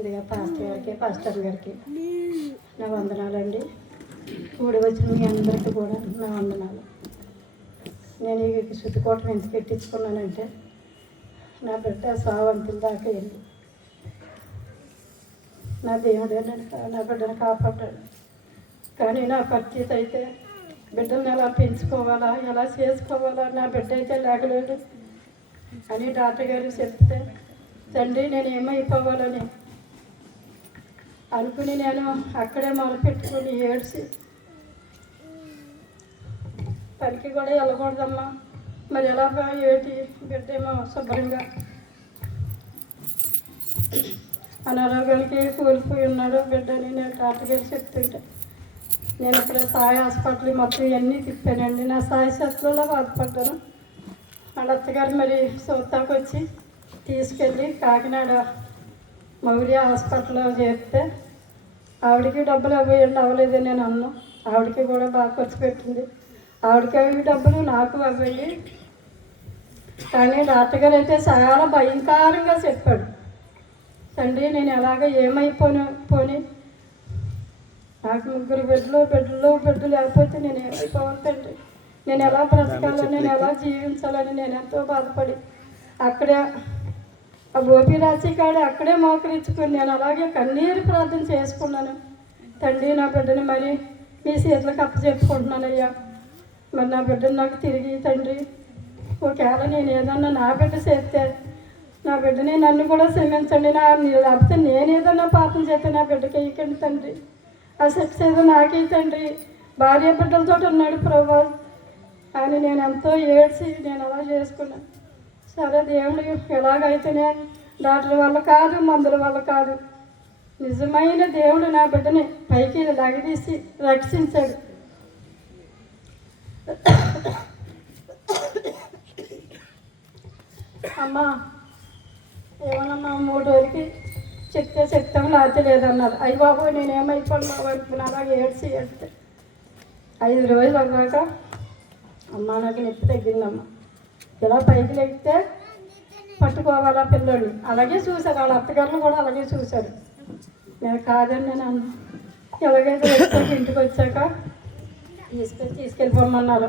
ఇదిగా పాస్టర్ గారికి నా వందనాలండి. కూడి వచ్చిన మీ అందరికీ కూడా నా వందనాలు. నేను ఈ శుద్ధికోటం ఎందుకు పెట్టించుకున్నానంటే నా బిడ్డ సావంతుల దాకా వెళ్ళి నా దేవుడే నా బిడ్డను కాపాడ్డాడు. కానీ నా పరిస్థితి అయితే బిడ్డలను ఎలా పెంచుకోవాలా, ఎలా చేసుకోవాలా, నా బిడ్డ అయితే లేకలేడు అని డాక్టర్ గారు చెప్తే, తండ్రి నేను ఏమైపోవాలని అనుకుని నేను అక్కడే మొదలుపెట్టుకుని ఏడ్చి, పనికి కూడా వెళ్ళకూడదమ్మా, మరి ఎలా ఏంటి బిడ్డ ఏమో శుభ్రంగా అనారోగ్యానికి కూలిపోయి ఉన్నాడు బిడ్డ అని నేను డాక్టర్ గారు చెప్తుంటే, నేను ఇక్కడ సాయి హాస్పిటల్ మొత్తం ఇవన్నీ తిప్పానండి. నా సాయి శక్తులలో బాధపడ్డాను. వాళ్ళ అత్తగారు మరి సోతాకు వచ్చి తీసుకెళ్ళి కాకినాడ మౌర్య హాస్పిటల్లో చేస్తే ఆవిడకి డబ్బులు అవ్వలేదని నేను అన్నాను. ఆవిడకి కూడా బాగా ఖర్చు పెట్టింది. ఆవిడకి అవి డబ్బులు నాకు అవ్వయి. కానీ డాక్టర్ గారు అయితే చాలా భయంకరంగా చెప్పాడు, తండ్రి నేను ఎలాగ పోని నాకు 3 బిడ్డలు లేకపోతే నేను ఏమైపోవాలి తండ్రి, నేను ఎలా బ్రతకాలో, నేను ఎలా జీవించాలని నేను ఎంతో బాధపడి అక్కడే ఆ గోపి రాశి కాడ అక్కడే మోకరించుకుని నేను అలాగే కన్నీరు ప్రార్థన చేసుకున్నాను. తండ్రి నా బిడ్డని మరి మీ చేతులకు అప్పచెప్పుకుంటున్నానయ్యా, మరి నా బిడ్డను నాకు తిరిగి తండ్రి, ఒకవేళ నేను ఏదన్నా నా బిడ్డ చేస్తే నా బిడ్డని నన్ను కూడా క్షమించండి, లేకపోతే నేను ఏదన్నా పాపం చేస్తే నా బిడ్డకి వేయకండి తండ్రి, ఆ శిక్ష ఏదో నాకే తండ్రి, భార్య బిడ్డలతో ఉన్నాడు ప్రభు అని నేను ఎంతో ఏడ్చి నేను అలా చేసుకున్నాను. సరే దేవుడు ఎలాగైతేనే డాక్టర్ వల్ల కాదు, మందుల వల్ల కాదు, నిజమైన దేవుడు నా బిడ్డని పైకి లగదీసి రక్షించాడు. అమ్మా ఏమన్నా 3 రోజులకి చెప్తాము లేకపోతే లేదన్నారు. అయ్యి బాబు నేనేమైపోయినా వైపు అలాగే ఏడ్చి 5 రోజులు అన్నాక అమ్మ నాకు నొప్పి తగ్గిందమ్మ, ఇలా పైకి లెక్కితే పట్టుకోవాలా పిల్లలు. అలాగే చూశారు, వాళ్ళ అత్తగారులు కూడా అలాగే చూశారు. నేను కాదని నేను అన్నా. ఎలాగైతే వచ్చాక ఇంటికి వచ్చాక తీసుకెళ్ళిపోమన్నారు.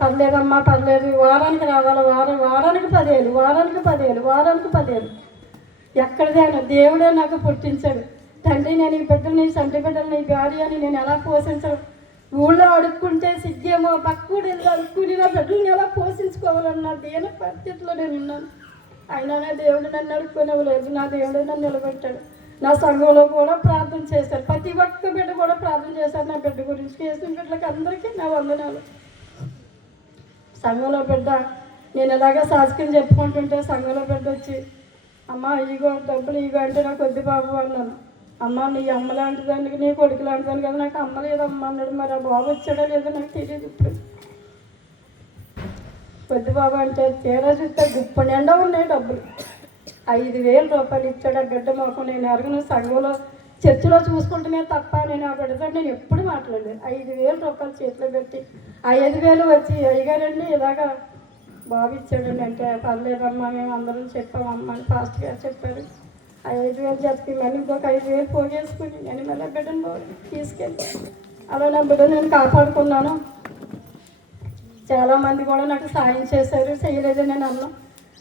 పర్లేదమ్మా పర్లేదు, వారానికి రావాలి, వారానికి 10,000 ఎక్కడిదైనా దేవుడే నాకు పుట్టించాడు. తండ్రి నేను ఈ బిడ్డలు, నీ సంటి బిడ్డలు, నీ భార్య అని నేను ఎలా పోషించడం, ఊళ్ళో అడుక్కుంటే సిగ్గేమో, పక్కూడి అడుక్కుని నా బిడ్డలను ఎలా పోషించుకోవాలన్న దీన పరిస్థితిలో నేను ఉన్నాను. అయినా దేవుడు నన్ను అడుక్కునేవలేదు, నా దేవుడే నన్ను నిలబెట్టాడు. నా సంఘంలో కూడా ప్రార్థన చేశారు, ప్రతి ఒక్క బిడ్డ కూడా ప్రార్థన చేశారు నా బిడ్డ గురించి. చేసిన బిడ్డలకి అందరికీ నా వందనాలు. సంఘంలో బిడ్డ నేను ఎలాగ సాసుకుని చెప్పుకుంటుంటే సంఘంలో బిడ్డ వచ్చి, అమ్మ ఇగో డబ్బులు ఇగో అంటే నాకు వద్దు బాబు అన్నాను. అమ్మ నీ అమ్మ లాంటిదానికి, నీ కొడుకు లాంటిదాన్ని కదా, నాకు అమ్మ లేదమ్మ అన్నాడు. మరి ఆ బాబు వచ్చాడో లేదో నాకు తెలియదు. ఇప్పుడు వద్దు బాబు అంటే తీరా చూస్తే గుప్ప నిండా ఉన్నాయి డబ్బులు. 5,000 రూపాయలు ఇచ్చాడు ఆ బిడ్డ మొఖం. నేను ఎరగను, సంఘంలో చర్చిలో చూసుకుంటేనే తప్ప నేను ఆ బిడ్డతో నేను ఎప్పుడు మాట్లాడలేదు. 5,000 రూపాయలు చేతిలో పెట్టి ఆ 5,000 వచ్చి అయ్యగారండి ఇలాగా బాబు ఇచ్చాడండి అంటే, పర్లేదమ్మా మేము అందరం చెప్పామమ్మా అని ఫాస్ట్ గారు చెప్పారు. ఆ 5,000 చెప్పి మళ్ళీ ఇంకొక 5,000 పోగేసుకుని నేను మళ్ళీ బిడ్డను తీసుకెళ్ళి అలా నా బిడ్డను నేను కాపాడుకున్నాను. చాలామంది కూడా నాకు సాయం చేశారు, చేయలేదని నేను అన్నాను.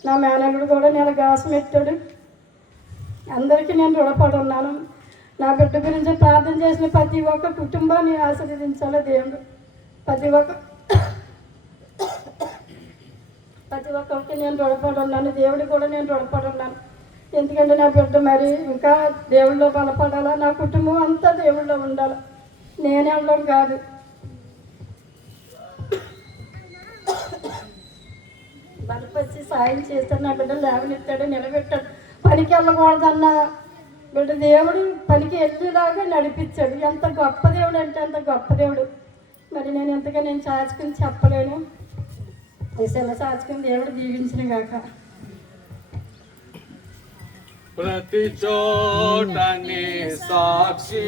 నా మేనల్లుడు కూడా నేను గాసం పెట్టాడు. అందరికీ నేను రుణపడి ఉన్నాను. నా బిడ్డ గురించి ప్రార్థన చేసిన ప్రతి ఒక్క కుటుంబాన్ని ఆశీర్వదించాలి దేవుడు. ప్రతి ఒక్కరికి నేను రుణపడి ఉన్నాను, దేవుడు కూడా నేను రుణపడి ఉన్నాను. ఎందుకంటే నా బిడ్డ మరి ఇంకా దేవుళ్ళలో బలపడాలా, నా కుటుంబం అంతా దేవుళ్ళలో ఉండాలి, నేనే ఉండడం కాదు. బలపరిచి సాయం చేస్తాడు, నా బిడ్డ లేవనెత్తాడు, నిలబెట్టాడు. పనికి వెళ్ళకూడదన్న బిడ్డ దేవుడు పనికి వెళ్ళేలాగా నడిపించాడు. ఎంత గొప్ప దేవుడు అంటే అంత గొప్ప దేవుడు. మరి నేను ఎంతగా నేను చాచుకుని చెప్పలేను. విషయాలు చాచుకుని దేవుడు దీవించిన గాక. ప్రతి చోట నీ సాక్షి